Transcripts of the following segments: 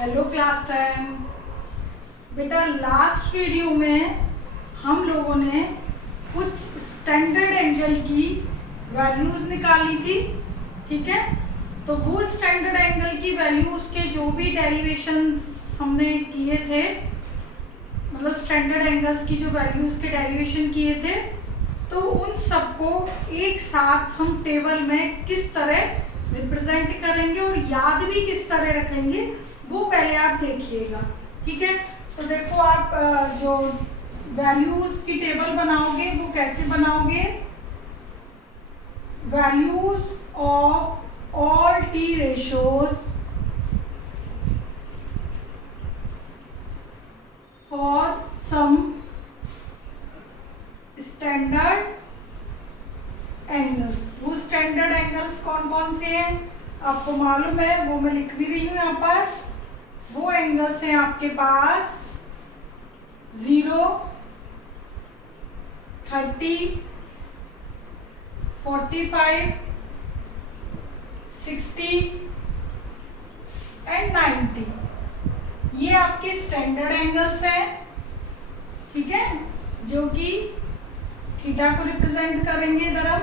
Hello class 10। बेटा last video में हम लोगों ने कुछ स्टैंडर्ड एंगल की वैल्यूज निकाली थी, ठीक है। तो वो स्टैंडर्ड एंगल की वैल्यू, उसके जो भी डेरिवेशंस हमने किए थे, मतलब स्टैंडर्ड एंगल्स की जो वैल्यूज के डेरिवेशन किए थे, तो उन सबको एक साथ हम टेबल में किस तरह रिप्रेजेंट करेंगे और याद भी किस तरह रखेंगे वो पहले आप देखिएगा, ठीक है। तो देखो, आप जो वैल्यूज की टेबल बनाओगे वो कैसे बनाओगे? Values of all T ratios for some standard angles. वो स्टैंडर्ड एंगल्स कौन कौन से हैं आपको मालूम है, वो मैं लिख भी रही हूँ यहाँ पर। वो एंगल्स हैं आपके पास 0, 30, 45, 60 एंड 90। ये आपके स्टैंडर्ड एंगल्स हैं, ठीक है, जो कि थीटा को रिप्रेजेंट करेंगे इधर हम,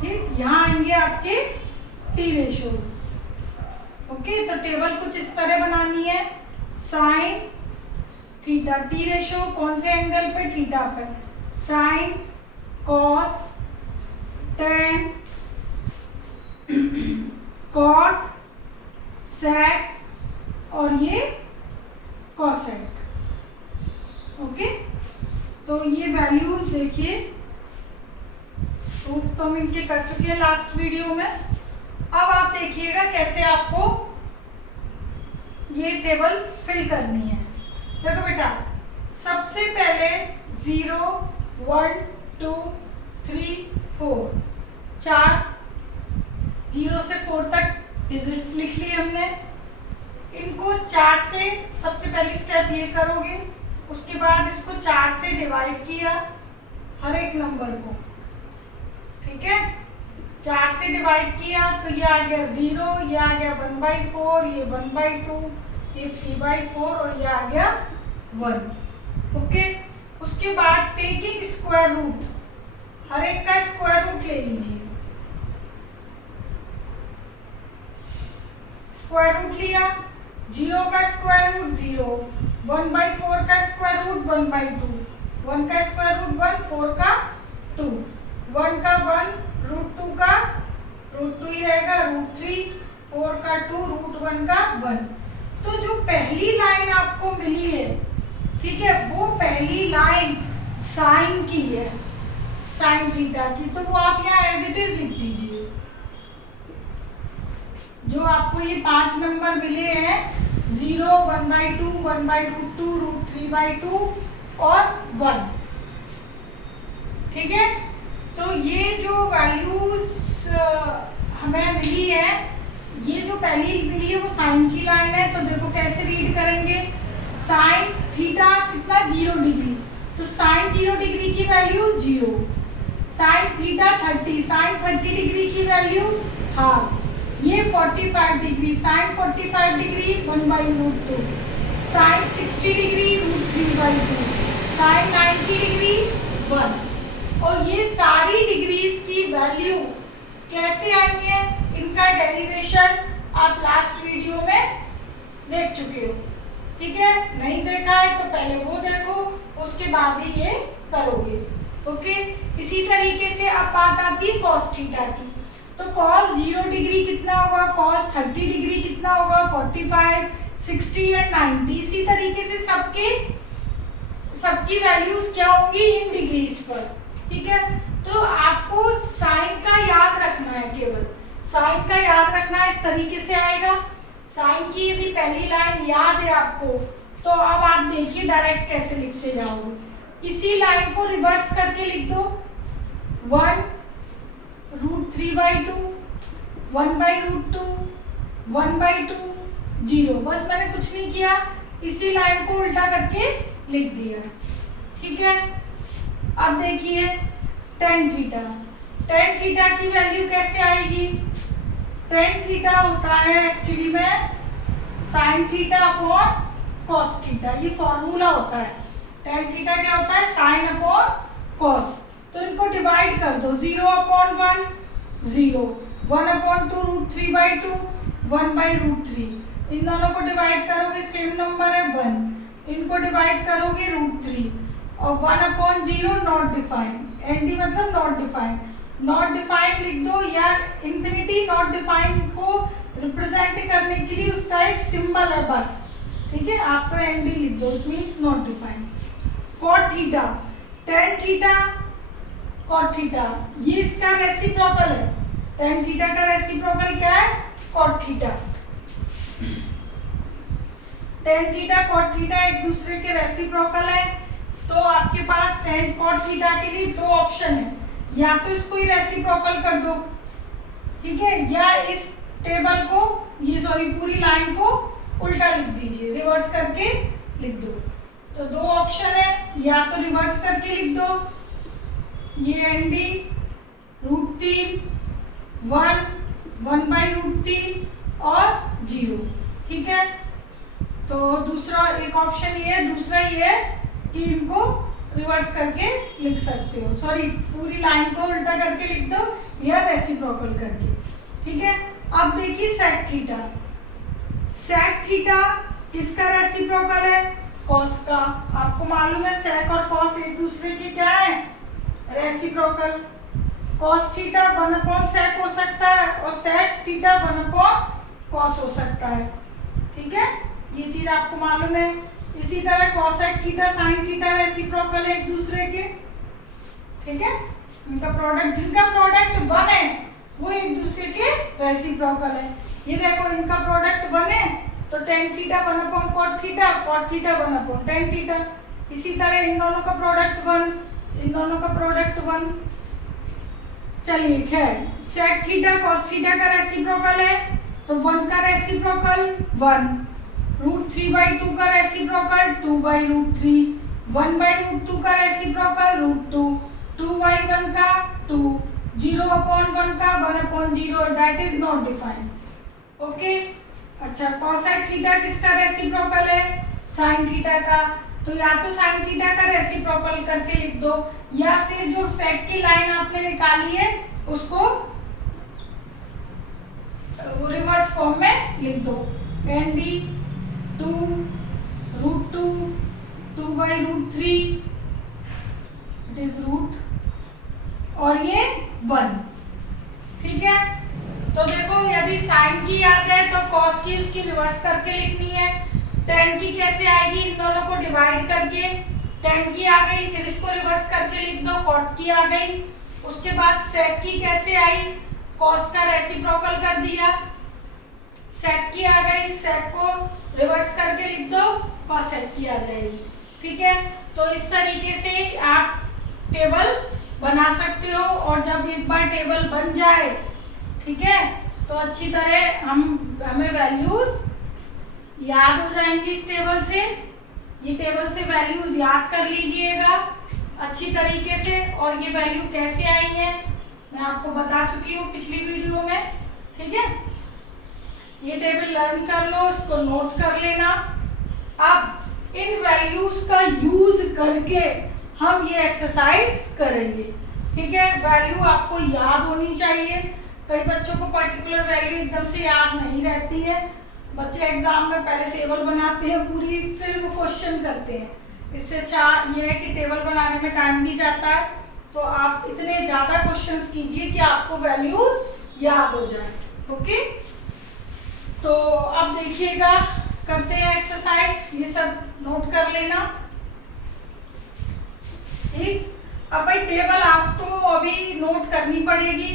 ठीक। यहाँ आएंगे आपके टी रेशियोज, ओके। तो टेबल कुछ इस तरह बनानी है। साइन थीटा, टी रेशियो कौन से एंगल पे? थीटा पे। साइन, कॉस, टेन, कॉट, सेक और ये कॉसेक, ओके। तो ये वैल्यूज देखिए, प्रूफ तो हम इनके कर चुके हैं लास्ट वीडियो में। अब आप देखिएगा कैसे आपको ये टेबल फिल करनी है। देखो बेटा, सबसे पहले 0, 1, 2, 3, 4, 4 0 से 4 तक डिजिट्स लिख लिए हमने। इनको 4 से सबसे पहली स्टेप ये करोगे, उसके बाद इसको 4 से डिवाइड किया हर एक नंबर को, ठीक है। 4 से डिवाइड किया तो ये आ गया 0, ये आ गया 1/4, ये 1/2, ये 3/4 और ये आ गया 1, ओके। उसके बाद टेकिंग स्क्वायर रूट, हर एक का स्क्वायर रूट ले लीजिए। स्क्वायर रूट लिया, 0 का स्क्वायर रूट 0, 1/4 का स्क्वायर रूट 1/2, 1 का स्क्वायर रूट 1, 4 का 2, 1 का 1, √2 का √2 ही रहेगा, √3, 4 का 2, √1 का 1। तो जो पहली लाइन आपको मिली है, ठीक है, वो पहली लाइन साइन की है, साइन थीटा की। तो वो आप यहाँ एज इट इज लिख दीजिए। जो आपको ये 5 नंबर मिले हैं, 0, 1/2, 1/√2, √3/2 और 1, ठीक है। तो ये जो वैल्यूज हमें मिली है, ये जो पहली मिली है वो साइन की लाइन है। तो देखो कैसे रीड करेंगे। साइन थीटा कितना? 0 डिग्री, तो साइन 0 डिग्री की value 0। Sine theta 30, sine 30 degree की वैल्यू हाफ। ये 45 degree, sine 45 degree 1/√2। Sine 60 degree √3/2। Sine 90 degree 1। और ये सारी डिग्रीज की वैल्यू कैसे आई है, इनका डेरिवेशन आप लास्ट वीडियो में देख चुके हो, ठीक है। नहीं देखा है तो पहले वो देखो, उसके बाद ही ये करोगे, ओके। इसी तरीके से अब बात आती है कॉस थीटा की। तो कॉस 0 डिग्री कितना होगा? कॉस 30 डिग्री कितना होगा? 45, 60 एंड 90। इसी तरीके से सबकी वैल्यूज क्या होंगी इन डिग्रीज पर, ठीक है। तो आपको साइन का याद रखना है, केवल साइन का याद रखना है। इस तरीके से आएगा। साइन की यदि पहली लाइन याद है आपको, तो अब आप देखिए डायरेक्ट कैसे लिखते जाओगे। इसी लाइन को रिवर्स करके लिख दो। 1 √3/2, 1/√2, 1/2, 0। बस मैंने कुछ नहीं किया, इसी लाइन को उल्टा करके लिख दिया, ठीक है। अब देखिए tan थीटा, tan थीटा की वैल्यू कैसे आएगी? tan थीटा होता है एक्चुअली में sine theta upon cos theta, ये फॉर्मूला होता है। टेन थीटा क्या होता है, साइन अपॉन कॉस। तो इनको डिवाइड कर दो, 0 अपॉन 1 0, 1 अपॉन 2 √3/2 1/√3। इन दोनों को डिवाइड करोगे सेम नंबर है 1, इनको डिवाइड करोगे √3 और 1 अपॉन 0 नॉट डिफाइंड, एनडी मतलब नॉट डिफाइंड, नॉट डिफाइंड लिख दो या इंफिनिटी नॉट डिफाइंड को रिप्रेजेंट करने के लिए उसका एक सिंबल है बस, ठीक है। आप तो एनडी लिख दो, it means not defined. Cot theta, tan theta cot theta, ये इसका रेसिप्रोकल है। टेन थीटा का रेसिप्रोकल क्या है, cot theta. Tan theta cot theta एक दूसरे के रेसिप्रोकल है। तो आपके पास टेन कॉट थीटा के लिए दो ऑप्शन है, या तो इसको ही रेसिप्रोकल कर दो, ठीक है, या इस टेबल को, ये सॉरी पूरी लाइन को उल्टा लिख दीजिए, रिवर्स करके लिख दो। तो दो ऑप्शन है, या तो रिवर्स करके लिख दो, ये एनडी √3 1 1/√3 और 0, ठीक है। तो दूसरा एक ऑप्शन ये है, दूसरा ये है कि इनको रिवर्स करके लिख सकते हो, सॉरी पूरी लाइन को उल्टा करके लिख दो या रेसिप्रोकल करके, ठीक है। अब देखिए सेक थीटा, सेक थीटा किसका रेसिप्रोकल है, कॉस का। आपको मालूम है सेक और कॉस एक दूसरे के क्या है, reciprocal. Cos theta 1 upon sec हो सकता है और सेक थीटा 1 अपॉन कॉस हो सकता है, ठीक है, ये चीज आपको मालूम है। इसी तरह cosec theta sine theta reciprocal है एक दूसरे के, ठीक है। इनका प्रोडक्ट, जिनका प्रोडक्ट 1 है वो एक दूसरे के रेसिप्रोकल है। ये देखो इनका प्रोडक्ट 1 है तो tan theta 1 upon cot theta 1 upon tan theta. इसी तरह इन दोनों का प्रोडक्ट 1, इन दोनों का प्रोडक्ट 1। चलिए खैर, सेक थीटा कॉस थीटा का रेसिप्रोकल है तो 1 का रेसिप्रोकल 1, √3/2 का रेसिप्रोकल 2/√3, 1/√2 का रेसिप्रोकल √2, 2/1 का 2, 0 अपॉन 1 का 1 upon 0, that is not defined, okay. अच्छा, कॉसेक थीटा किसका रेसिप्रोकल है, साइन थीटा का। तो या तो साइन थीटा का रेसिप्रोकल करके लिख दो, या फिर जो सेक की लाइन आपने निकाली है उसको रिवर्स फॉर्म में लिख दो, एनडी 2 √2 2/√3, इट इज रूट और ये 1, ठीक है। तो देखो यदि साइन की याद है तो कॉस की उसकी रिवर्स करके लिखनी है। टेन की कैसे आएगी, इन दोनों को डिवाइड करके, टेन की आ गई फिर इसको रिवर्स करके लिख दो, कॉट की आ गई। उसके बाद सेक की कैसे आई, कॉस का रेसिप्रोकल कर दिया, सेक की आ गई, सेक को रिवर्स करके लिख दो, कॉसेक की आ जाएगी, ठीक है। तो इस तरीके से आप टेबल बना सकते हो, और जब एक बार टेबल बन जाए, ठीक है, तो अच्छी तरह हमें वैल्यूज याद हो जाएंगी इस टेबल से। ये टेबल से वैल्यूज याद कर लीजिएगा अच्छी तरीके से, और ये वैल्यू कैसे आई है मैं आपको बता चुकी हूँ पिछली वीडियो में, ठीक है। ये टेबल लर्न कर लो, इसको नोट कर लेना। अब इन वैल्यूज का यूज करके हम ये एक्सरसाइज करेंगे, ठीक है। वैल्यू आपको याद होनी चाहिए। कई बच्चों को पर्टिकुलर वैल्यू एकदम से याद नहीं रहती है, बच्चे एग्जाम में पहले टेबल बनाते हैं पूरी, फिर वो क्वेश्चन करते हैं। इससे अच्छा ये है कि टेबल बनाने में टाइम भी जाता है, तो आप इतने ज़्यादा क्वेश्चंस कीजिए कि आपको वैल्यूज याद हो जाए, ओके। तो अब देखिएगा, करते हैं एक्सरसाइज, ये सब नोट कर लेना, ठीक। अब भाई टेबल आपको अभी नोट करनी पड़ेगी,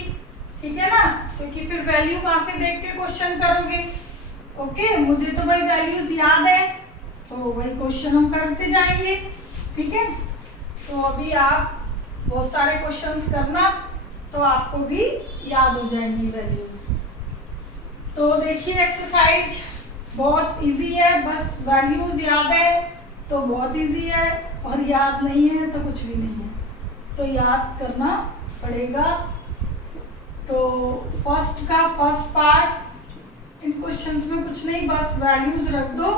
ठीक है ना, क्योंकि फिर वैल्यू वहां से देख के क्वेश्चन करोगे, ओके। मुझे तो भाई वैल्यूज याद है तो वही क्वेश्चन हम करते जाएंगे, ठीक है। तो अभी आप बहुत सारे क्वेश्चंस करना तो आपको भी याद हो जाएंगी वैल्यूज। तो देखिए एक्सरसाइज बहुत इजी है, बस वैल्यूज याद है तो बहुत इजी है, और याद नहीं है तो कुछ भी नहीं है, तो याद करना पड़ेगा। तो फर्स्ट का first part in question questions में कुछ नहीं, बस वैल्यूज रख दो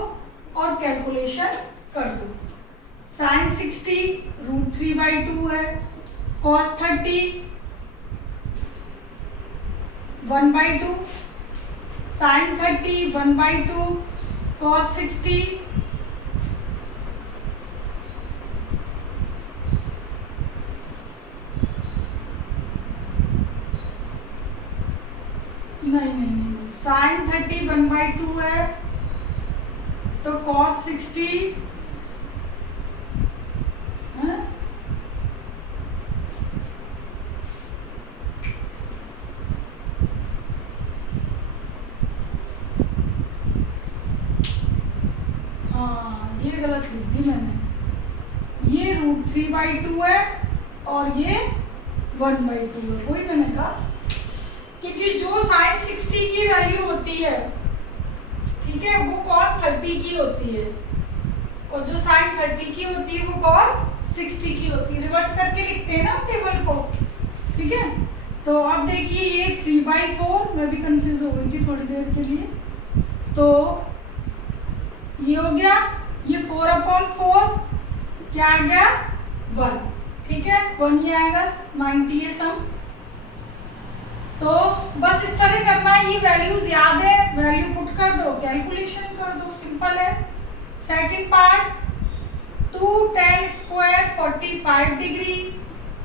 और कैलकुलेशन कर दो। साइन 60 √3/2 है, कॉस 30 1/2, साइन 30 1/2, कॉस 60 नहीं, साइन 30 1/2 है, तो कॉस 60 है? हाँ, ये गलत लिख दी मैंने, ये √3/2 है और ये 1/2 है, वही मैंने कहा, क्योंकि जो साइन 60 की वैल्यू होती है, ठीक है, वो कॉस 30 की होती है, और जो साइन 30 की होती है वो कॉस 60 की होती है। रिवर्स करके लिखते हैं ना टेबल को, ठीक है। तो अब देखिए ये 3/4, मैं भी कंफ्यूज हो गई थी थोड़ी देर के लिए, तो ये हो गया, ये 4/4 क्या आ गया 1, ठीक है, 1 ही आएगा, 90 है सम। तो बस इस तरह करना है, ये वैल्यूज याद है, वैल्यू पुट कर दो, कैलकुलेशन कर दो, सिंपल है। Second part 2 tan square 45 degree,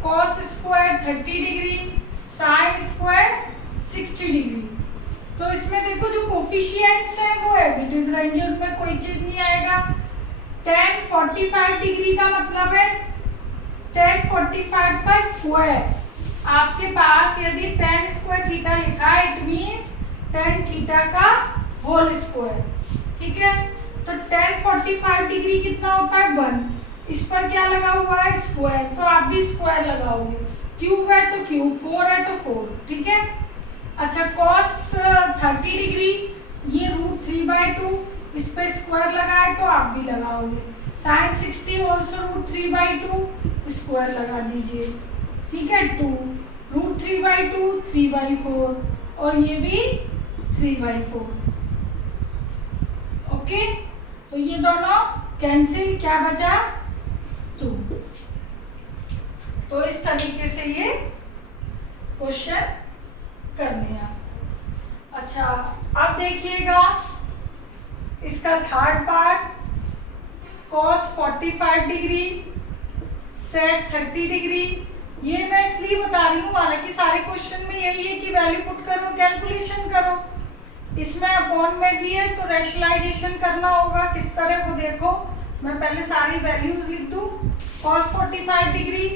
cos square 30 degree, sin square 60 degree. तो इसमें देखो जो कोफिशिएंट्स हैं वो एज इट इज रहेंगे, उनमें कोई चीज नहीं आएगा। tan 45 डिग्री का मतलब है tan 45 का स्क्वायर। आपके पास यदि tan स्क्वायर थीटा लिखा है, इट मींस tan थीटा का होल स्क्वायर, ठीक है। तो tan 45 डिग्री कितना होता है 1, इस पर क्या लगा हुआ है स्क्वायर, तो आप भी स्क्वायर लगाओगे, क्यूब है तो क्यूब, 4 है तो 4, ठीक है। अच्छा cos 30 डिग्री, ये √3/2, इस पर स्क्वायर लगाए तो आप भी लगाओगे। sin 60 ऑल्सो √3/2, स्क्वायर लगा दीजिए, ठीक है। 2 √3/2 3/4, और ये भी 3/4, ओके। तो ये दोनों कैंसिल, क्या बचा 2। तो इस तरीके से ये क्वेश्चन करने हैं। अच्छा अब देखिएगा इसका third part, cos 45 degree, sec 30 degree. ये मैं इसलिए बता रही हूँ, हालांकि सारे क्वेश्चन में यही है कि वैल्यू पुट करो, कैलकुलेशन करो। इसमें अपॉन में भी है तो रैशनलाइजेशन करना होगा, किस तरह वो देखो। मैं पहले सारी वैल्यूज लिख दूँ। cos 45 डिग्री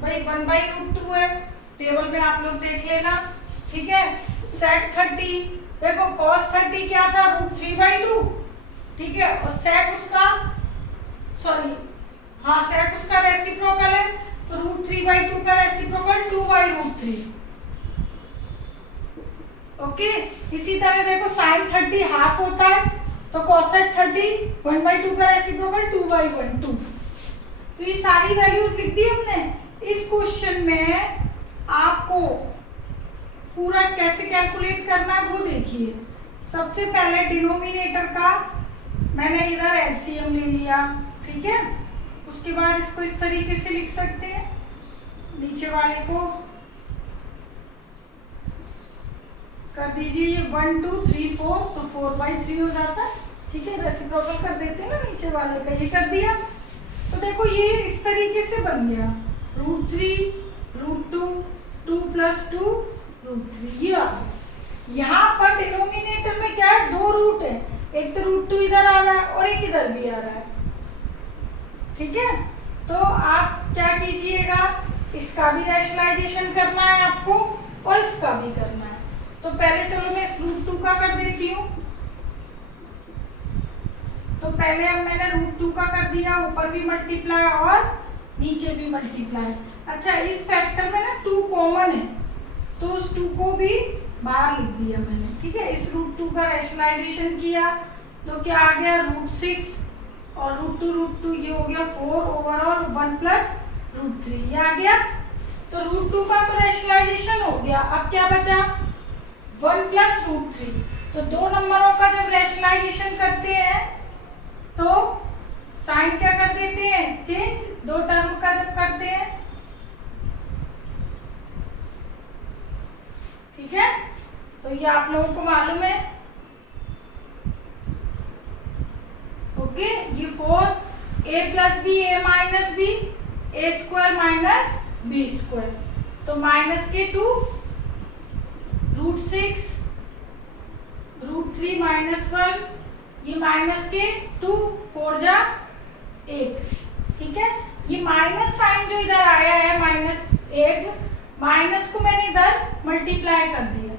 भाई 1/√2 है, टेबल में आप लोग देख लेना, ठीक है। sec 30, देखो cos 30 क्या था √3/2, ठीक है, और sec उसका sec उसका रेसिप्रोकल है, तो √3/2 का रेसिप्रोकल 2/√3, ओके। इसी तरह देखो sin 30 हाफ होता है, तो cosec 30 1/2 का रेसिप्रोकल 2/1/2। तो ये सारी वैल्यूज लिख दी हमने। इस क्वेश्चन में आपको पूरा कैसे कैलकुलेट करना है वो देखिए। सबसे पहले डिनोमिनेटर का मैंने इधर एलसीएम ले लिया, ठीक है। उसके बाद इसको इस तरीके से लिख सकते हैं, नीचे वाले को कर दीजिए, ये 1 2 3 4, तो 4/3 हो जाता है, ठीक है। रेसिप्रोकल कर देते हैं ना नीचे वाले का, ये कर दिया। तो देखो ये इस तरीके से बन गया, √3 √2 2 + 2 √3, ये आ गया। यहाँ पर डिनोमिनेटर में क्या है, 2 रूट है, एक तो √2 इधर आ रहा है और एक इधर भी आ रहा है, ठीक है। तो आप क्या कीजिएगा, इसका भी रैशनलाइजेशन करना है आपको और इसका भी करना है। तो पहले चलो मैं इस √2 का कर देती हूँ। तो पहले अब मैंने √2 का कर दिया, ऊपर भी मल्टीप्लाई और नीचे भी मल्टीप्लाई। अच्छा इस फैक्टर में ना 2 कॉमन है, तो उस 2 को भी बाहर लिख दिया मैंने, ठीक है। इस √2 का रैशनलाइजेशन किया तो क्या आ गया, √6 और √2 ये हो गया 4 ओवरऑल 1 + √3, ये आ गया। तो √2 का तो रैशनलाइजेशन हो गया, अब क्या बचा 1 + √3। तो दो नंबरों का जब रैशनलाइजेशन करते हैं तो साइन क्या कर देते हैं, चेंज। दो टर्म का जब करते हैं, ठीक है, तो ये आप लोगों को मालूम है। ओके, ये 4 a plus B a minus B a square minus B square, तो माइनस के 2 √6 √3 माइनस 1, ये माइनस के 2 4 जा 8, ठीक है। ये माइनस साइन जो इधर आया है -8, माइनस को मैंने इधर मल्टीप्लाई कर दिया,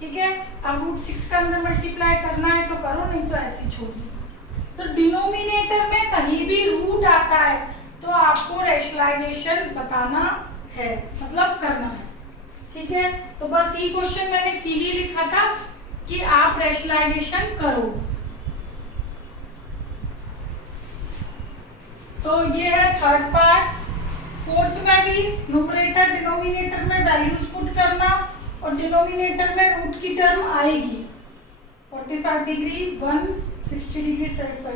ठीक है। अब √6 का अंदर मल्टीप्लाई करना है तो करो, नहीं तो ऐसे ही छोड़ दो। तो डिनोमिनेटर में कहीं भी रूट आता है तो आपको रैशनलाइजेशन बताना है, मतलब करना है, ठीक है। तो बस ये क्वेश्चन मैंने इसीलिए लिखा था कि आप रैशनलाइजेशन करो। तो ये है थर्ड पार्ट। फोर्थ में भी न्यूमरेटर डिनोमिनेटर में वैल्यूज पुट करना और डिनोमिनेटर में रूट की टर्म आएगी 45 डिग्री 160 डिग्री साइड पर,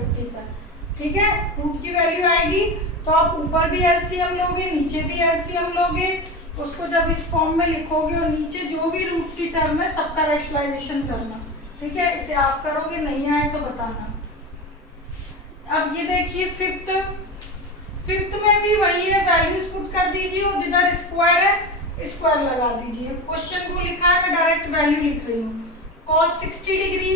ठीक है। रूट की वैल्यू आएगी तो आप ऊपर भी एलसीएम लोगे, नीचे भी एलसीएम लोगे, उसको जब इस फॉर्म में लिखोगे और नीचे जो भी रूट की टर्म है सबका रैशनलाइजेशन करना, ठीक है। इसे आप करोगे, नहीं आए तो बताना। अब ये देखिए फिफ्थ में भी वही है, वैल्यूज पुट कर दीजिए और जिधर स्क्वायर है स्क्वायर लगा दीजिए। क्वेश्चन को लिखा है, मैं डायरेक्ट वैल्यू लिख रही हूँ। cos 60 degree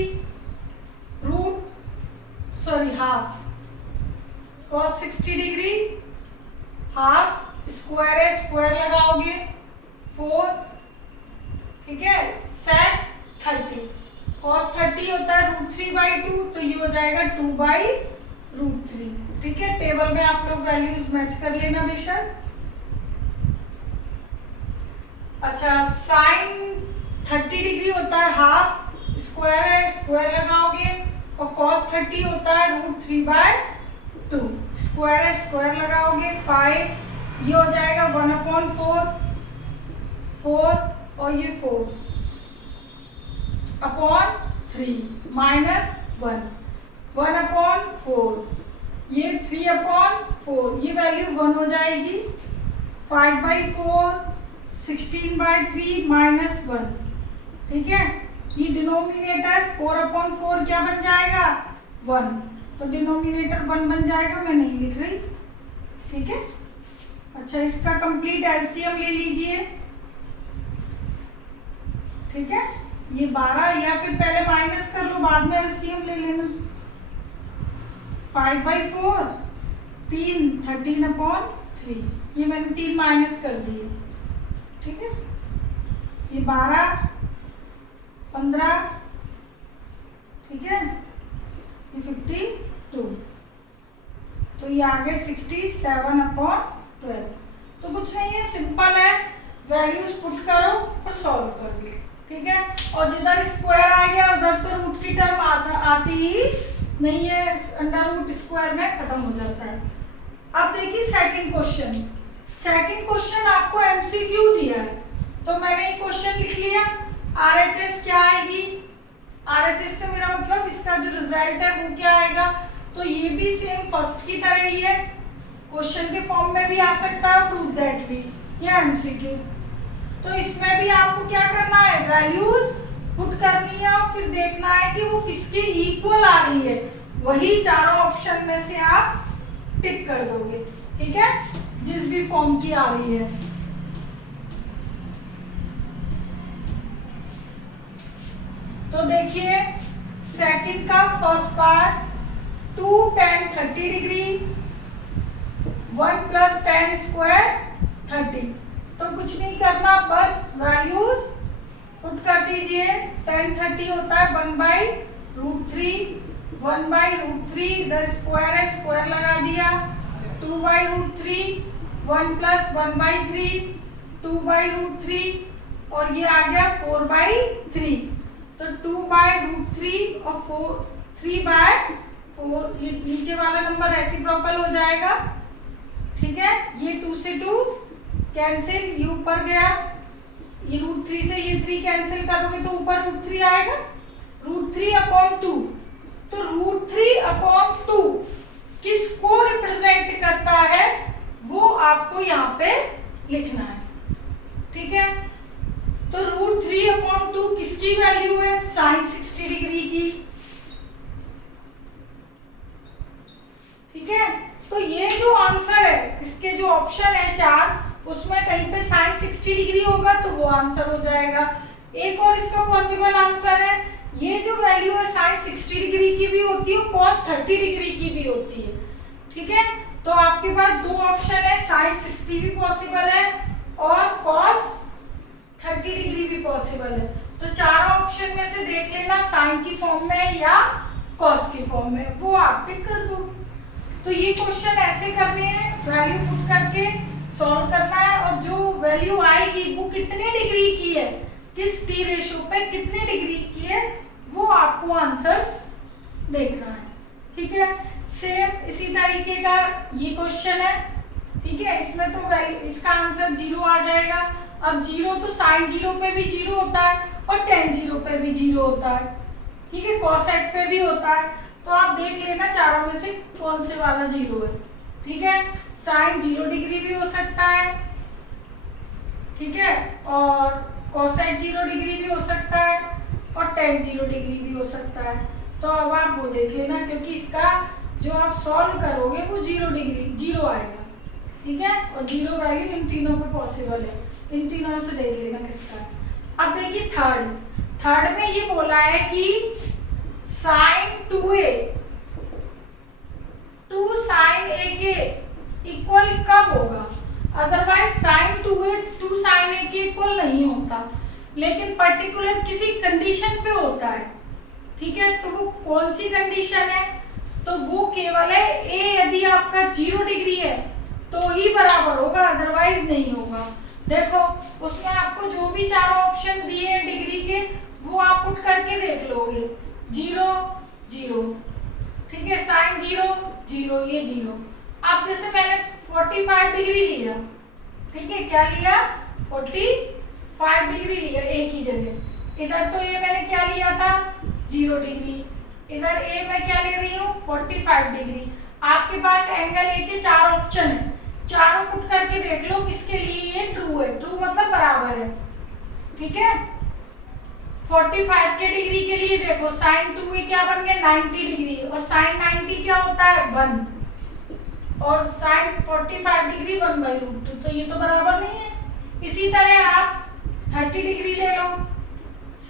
half, cos 60 degree half square है, स्क्वायर लगाओगे 4, ठीक है। sec 30, cos 30 होता है √3/2, तो ये हो जाएगा 2/√3, ठीक है। टेबल में आप लोग वैल्यूज मैच कर लेना बेशक। अच्छा, sin 30 डिग्री होता है हाफ, स्क्वायर है, स्क्वायर लगाओगे, और cos 30 होता है √3/2, स्क्वायर है, स्क्वायर लगाओगे 5, ये हो जाएगा 1/4, 4 और ये 4/3 -1, 1/4, ये 3/4, ये वैल्यू 1 हो जाएगी। 5/4 16/3 -1, ठीक है। ये डिनोमिनेटर 4/4 क्या बन जाएगा 1, तो डिनोमिनेटर 1 बन जाएगा, मैं नहीं लिख रही, ठीक है। अच्छा, इसका कंप्लीट एलसीएम ले लीजिए, ठीक है। ये 12, या फिर पहले माइनस कर लो बाद में एलसीएम ले लेना। 5/4 3 13/3, ये मैंने 3 माइनस कर दिए, ठीक है। ये 12 15, ठीक है, ये 52, तो ये आ गया 67/12। तो कुछ नहीं है, सिंपल है, वैल्यूज पुट करो और सॉल्व कर लो, ठीक है। और जिधर स्क्वायर आ गया उधर तो रूट की टर्म आती ही नहीं है, √स्क्वायर में खत्म हो जाता है। अब देखिए सेकंड क्वेश्चन आपको एमसीक्यू दिया है, तो मैंने ये क्वेश्चन लिख लिया। आरएचएस क्या आएगी, आरएचएस से मेरा मतलब इसका जो रिजल्ट है वो क्या आएगा, तो ये भी सेम फर्स्ट की तरह ही है, क्वेश्चन के फॉर्म में भी आ सकता है, प्रूव दैट भी, या एमसीक्यू। तो इसमें भी आपको क्या करना है, वैल्यूज पुट करनी है और फिर देखना है कि वो किसके इक्वल आ रही है, वही चारों ऑप्शन में से आप टिक कर दोगे, ठीक है, जिस भी फॉर्म की आ रही है। तो देखिए सेकंड का first part, 2 tan 30 degree 1 + tan square 30, तो कुछ नहीं करना, बस वैल्यूज पुट कर दीजिए। tan 30 होता है 1/√3, 1/√3, इधर स्क्वायर है, स्क्वायर लगा दिया, 2/√3, 1 + 1/3, 2/√3, और ये आ गया 4/3, तो 2/√3 और 3/4, ये नीचे वाला नंबर रेसिप्रोकल हो जाएगा, ठीक है। ये 2 से 2 कैंसिल, ये ऊपर गया, ये √3 से ये 3 कैंसिल करोगे तो ऊपर √3 आएगा, √3/2। तो √3/2 किसको रिप्रेजेंट करता है वो आपको यहाँ पे लिखना है, ठीक है। तो √3/2 किसकी वैल्यू है? sin 60 डिग्री की, ठीक है। तो ये जो आंसर है, इसके जो ऑप्शन है 4, उसमें कहीं पे sin 60 डिग्री होगा तो वो आंसर हो जाएगा। एक और इसका पॉसिबल आंसर है, ये जो वैल्यू है sin 60 डिग्री की भी होती है, cos 30 डिग्री की भी होती है, ठीक है। तो आपके पास दो ऑप्शन है, sin 60 भी पॉसिबल है और cos 30 डिग्री भी पॉसिबल है। तो चारों ऑप्शन में से देख लेना sin की फॉर्म में या cos की फॉर्म में, वो आप टिक कर दो। तो ये क्वेश्चन ऐसे करने हैं, वैल्यू पुट करके सॉल्व करना है और जो वैल्यू आएगी वो कितने डिग्री की है, किस टी रेशो पे कितने डिग्री की है, वो आपको आंसर्स देखना है, ठीक है। सेम इसी तरीके का ये क्वेश्चन है, ठीक है। इसमें तो वैल्यू, इसका आंसर 0 आ जाएगा। अब 0 तो sin 0 पे भी 0 होता है और tan 0 पे भी 0 होता है, ठीक है। cosec पे भी होता है। तो आप देख लेना चारों में से कौन से वाला 0 है, ठीक है। sin 0 डिग्री भी हो सकता है, ठीक है, और cosec 0 डिग्री भी हो सकता है और tan 0 डिग्री भी हो सकता है। तो अब आप वो देख लेना, क्योंकि इसका जो आप सॉल्व करोगे वो 0 डिग्री 0 आएगा, ठीक है। और 0 वैल्यू इन तीनों पे पॉसिबल है, इन तीनों से देख लेना किसका है। अब देखिए थर्ड में ये बोला है कि sin 2a 2 sin a के इक्वल कब होगा? Otherwise sin 2a 2 sin a के इक्वल नहीं होता, लेकिन पर्टिकुलर किसी कंडीशन पे होता है, ठीक है। तो वो कौन सी कंडीशन है? तो वो केवल है a यदि आपका 0 डिग्री है तो ही बराबर होगा, अदरवाइज नहीं होगा। देखो उसमें आपको जो भी चारों ऑप्शन दिए हैं डिग्री के, वो आप पुट करके देख लोगे। 0 0, ठीक है, sin 0 0, ये 0। अब जैसे मैंने 45 डिग्री लिया, ठीक है, क्या लिया? 45 डिग्री लिया एक ही जगह। इधर तो ये मैंने क्या लिया था? 0 डिग्री। इधर ए मैं क्या ले रही हूँ? 45 डिग्री। आपके पास एंगल ए के 4 ऑप्शन है, चारों पुट करके देख लो किसके लिए ये ट्रू है। ट्रू मतलब बराबर है, ठीक है। 45 के डिग्री के लिए देखो sin 2a क्या बन गया? 90 डिग्री, और sin 90 क्या होता है? 1, और sin 45 डिग्री 1/√2, तो ये तो बराबर नहीं है। इसी तरह आप 30 डिग्री ले लो,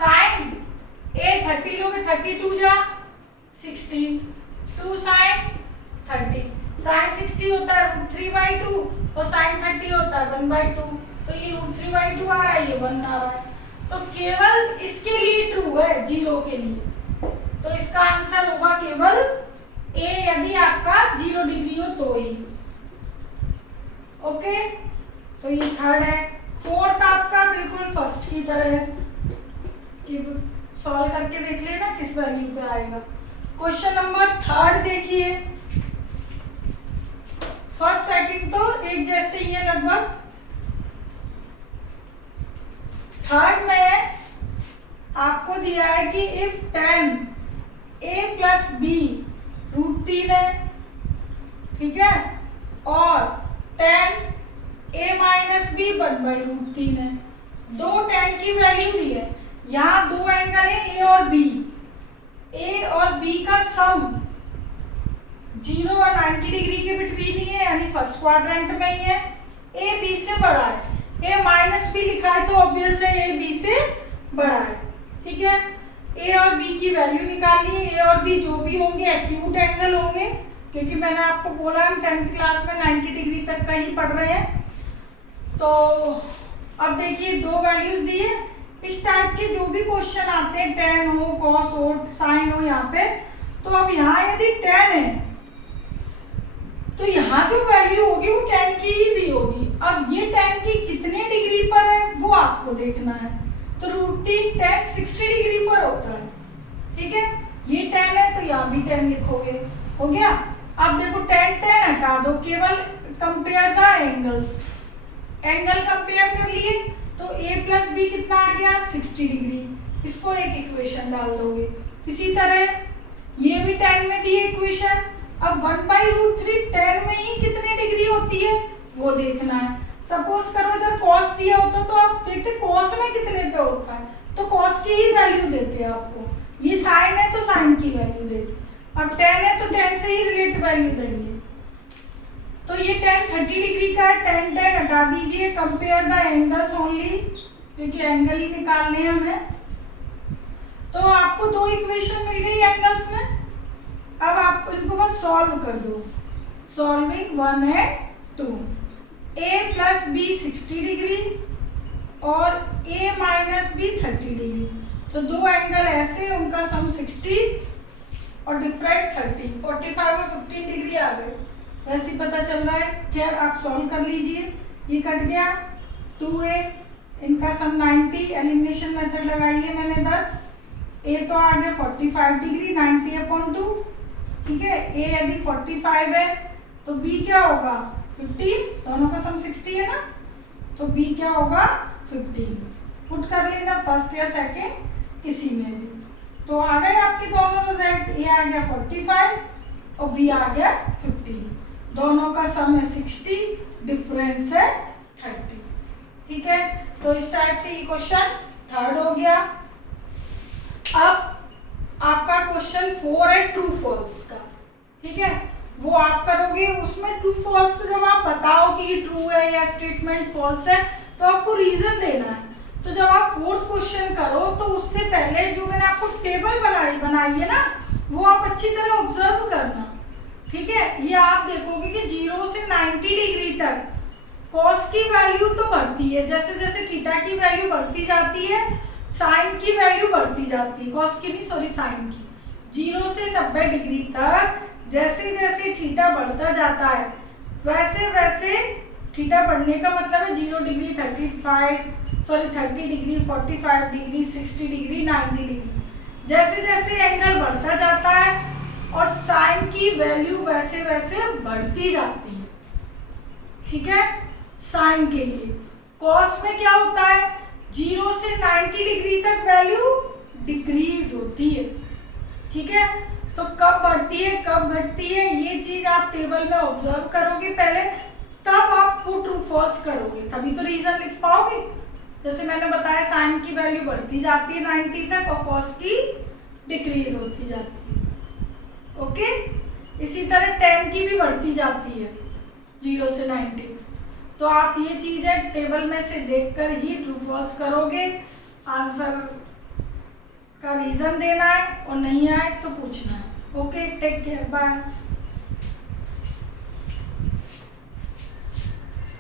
sin a 30 लोगे, 32 जा 60, 2 sin 30, sin 60 होता है √3/2 और sin 30 होता है 1/2, तो ये √3/2 आ रहा है, ये 1 आ रहा है। तो केवल इसके लिए ट्रू है, 0 के लिए। तो इसका आंसर होगा केवल ए, यदि आपका 0 डिग्री हो तो ही। ओके, तो ये थर्ड है। फोर्थ आपका बिल्कुल फर्स्ट की तरह है, कि सॉल्व करके देख लेना किस वैल्यू पे आएगा। क्वेश्चन नंबर थर्ड देखिए, फर्स्ट सेकंड तो एक जैसे ही है लगभग। थर्ड में आपको दिया है कि if tan a plus B √3 है, ठीक है, और tan a माइनस बी 1/√3 है। दो tan की वैल्यू दी है, यहाँ दो एंगल है a और b, a और b का सम 0 और 90 डिग्री के बिटवीन ही है, यानी फर्स्ट क्वाड्रेंट में ही है। a b से बड़ा है, a माइनस बी लिखा है तो ऑब्वियस है a b से बड़ा है, ठीक है। a और b की वैल्यू निकालनी है। a और b जो भी होंगे एक्यूट एंगल होंगे, क्योंकि मैंने आपको बोला हम 10th क्लास में 90 डिग्री तक का ही पढ़ रहे हैं। तो अब देखिए दो वैल्यूज दी है। इस टाइप के जो भी क्वेश्चन आते हैं, tan हो, cos हो, sin हो यहाँ पे, तो अब यहाँ यदि tan है तो यहाँ जो वैल्यू होगी वो tan की ही दी होगी। अब ये tan की कितने डिग्री पर है वो आपको देखना है। तो √3 tan 60 डिग्री पर होता है, ठीक है। ये tan है तो यहाँ भी tan लिखोगे, हो गया। अब देखो tan हटा दो, केवल compare the angles. Angle compare कर लिए तो a प्लस बी कितना आ गया? 60 डिग्री। इसको एक इक्वेशन डाल दोगे। इसी तरह ये भी tan में दी है इक्वेशन। अब 1/√3 tan में ही कितने डिग्री होती है वो देखना है। सपोज करो इधर cos दिया होता तो आप देखते cos में कितने पे होता है, तो cos की ही वैल्यू देते हैं आपको। ये sin है तो sin की वैल्यू देते, अब tan है तो tan से ही रिलेट वैल्यू देंगे। तो ये tan 30 डिग्री का है, tan हटा दीजिए, कंपेयर द एंगल्स ओनली, क्योंकि एंगल ही निकालने हैं हमें। तो आपको दो इक्वेशन मिल गई एंगल्स में। अब आपको इनको बस सॉल्व कर दो। Solving 1 and 2, a plus B 60 degree और a माइनस बी 30 डिग्री। तो दो एंगल ऐसे, उनका सम 60 और डिफरेंस 30, 45 और 15 डिग्री आ गए। वैसे ही पता चल रहा है। खैर आप सॉल्व कर लीजिए। ये कट गया 2a, इनका सम 90, एलिमिनेशन मेथड लगाइए मैंने इधर। a तो आ गया 45 डिग्री, 90/2, ठीक है। a यदि 45 है तो b क्या होगा 15, दोनों का सम 60 है ना, तो b क्या होगा 15। पुट कर लेना फर्स्ट या सेकेंड किसी में भी। तो आ गए आपके दोनों रिजल्ट। a आ गया 45 और b आ गया 15, दोनों का सम है 60, डिफरेंस है 30, ठीक है। तो इस टाइप से ये क्वेश्चन थर्ड हो गया। अब आपका क्वेश्चन 4 है ट्रू फॉल्स का, ठीक है। वो आप करोगे, उसमें ट्रू फॉल्स जब आप बताओ कि ये ट्रू है या स्टेटमेंट फॉल्स है तो आपको रीजन देना है। तो जब आप फोर्थ क्वेश्चन करो तो उससे पहले जो मैंने आपको टेबल बनाई है ना, वो आप अच्छी तरह ऑब्जर्व करना, ठीक है। ये आप देखोगे कि 0 से 90 डिग्री तक कॉस की वैल्यू तो बढ़ती है, जैसे जैसे थीटा की वैल्यू बढ़ती जाती है साइन की वैल्यू बढ़ती जाती है, कॉस की नहीं सॉरी साइन की। 0 से 90 डिग्री तक जैसे जैसे थीटा बढ़ता जाता है वैसे वैसे थीटा बढ़ने का मतलब है 0 degree 30 degree 45 degree 60 degree 90 degree, जैसे जैसे एंगल बढ़ता जाता है और साइन की वैल्यू वैसे वैसे बढ़ती जाती है, ठीक है। साइन के लिए कॉस में क्या होता है 0 से 90 डिग्री तक वैल्यू डिक्रीज होती है, ठीक है। तो कब बढ़ती है कब घटती है ये चीज आप टेबल में ऑब्जर्व करोगे पहले, तब आप ट्रू फॉल्स करोगे, तभी तो रीजन लिख पाओगे। जैसे मैंने बताया साइन की वैल्यू बढ़ती जाती है 90 तक और कॉस की डिक्रीज होती जाती है, ओके। इसी तरह tan की भी बढ़ती जाती है 0 से 90। तो आप ये चीज है टेबल में से देखकर ही ट्रू फॉल्स करोगे। आंसर का रीजन देना है और नहीं आए तो पूछना है, ओके। Take care, bye.